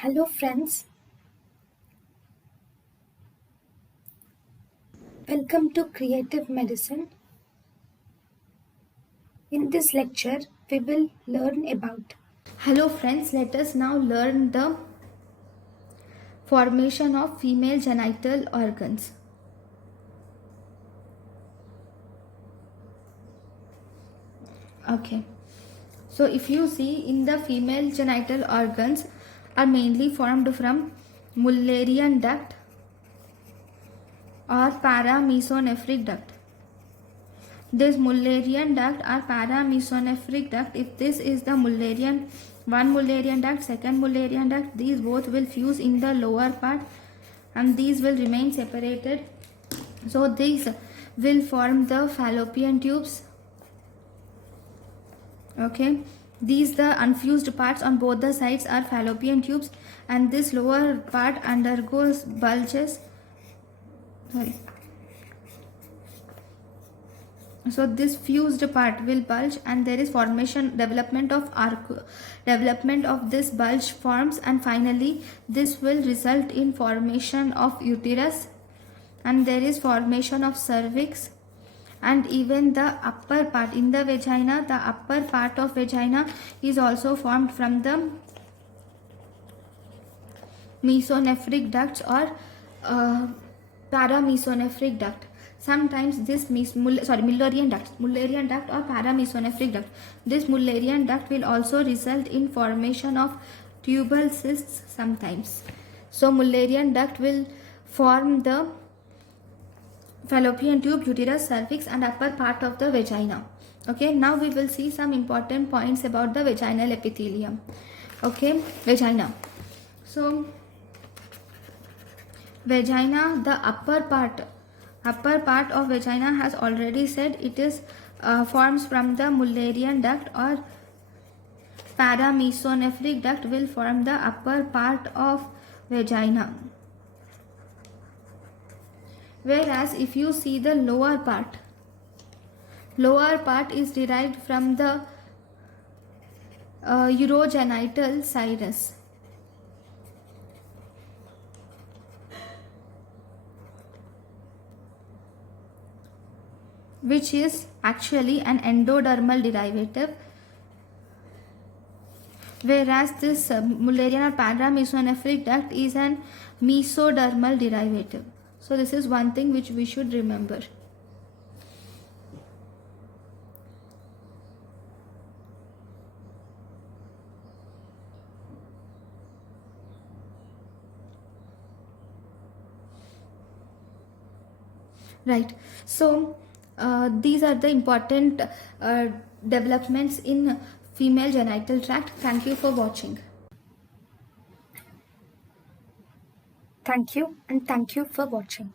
Hello friends, welcome to Creative Medicine. In this lecture, we will learn about. Hello friends, let us now learn the formation of female genital organs. Okay, so if you see in the female genital organs are mainly formed from Mullerian duct or paramesonephric duct. This Mullerian duct or paramesonephric duct, if this is the Mullerian, one Mullerian duct, second Mullerian duct, these both will fuse in the lower part and these will remain separated. So these will form the fallopian tubes. Okay, these the unfused parts on both the sides are fallopian tubes, and this lower part undergoes bulges. So this fused part will bulge, and there is development of this bulge forms, and finally this will result in formation of uterus, and there is formation of cervix, and even the upper part in the vagina, the upper part of vagina is also formed from the mesonephric ducts or paramesonephric duct. Sometimes this Mullerian duct or paramesonephric duct. This Mullerian duct will also result in formation of tubal cysts sometimes. So Mullerian duct will form the fallopian tube, uterus, cervix and upper part of the vagina. Okay, now we will see some important points about the vaginal epithelium. Okay, vagina. So vagina, the upper part of vagina has already said it is forms from the Mullerian duct or paramesonephric duct will form the upper part of vagina. Whereas if you see the lower part is derived from the urogenital sinus. Which is actually an endodermal derivative, whereas this Mullerian or paramesonephric duct is an mesodermal derivative. So this is one thing which we should remember. Right. So these are the important developments in female genital tract. Thank you for watching. Thank you, and thank you for watching.